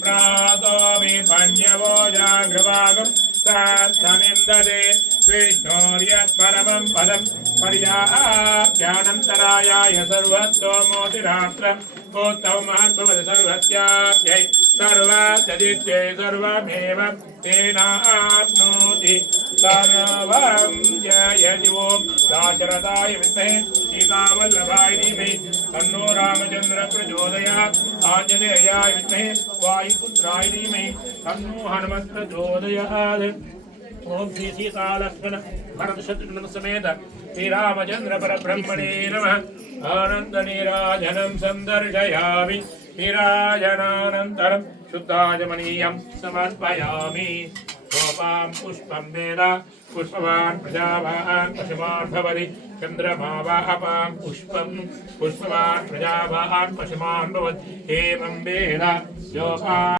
प्रातो विपन्यवो जागृवागं सार्थमिन्दते विष्णोर्यत् परमं पदं पर्याप्यानन्तरायाय सर्वतोमोतिरात्र उत्तममहद्भवति सर्वस्याप्यै सर्वसदित्यै सर्वमेव तेनाप्नोति सर्वं जयति ओं दाशरथाय विद्महे सीतावल्लभाय धीमहि तन्नो रामचन्द्र प्रचोदयात् आञ्जनेयाय विद्महे वायुपुत्राय धीमहि तन्नो हनुमत् प्रचोदयात् ओम श्री सीता लक्ष्मण भरत शत्रुघ्न समेत श्री रामचंद्र परब्रह्मणे नमः आनंद नीराजनं संदर्शयामि नीराजनानन्तरं शुद्धाजमनीयं समर्पयामि गोपां पुष्पं वेद पुष्पवान् प्रजावान् पशुमान् भवति चन्द्रमा वा अपां पुष्पं पुष्पवान् प्रजावान् पशुमान् भवति एवं वेद योपा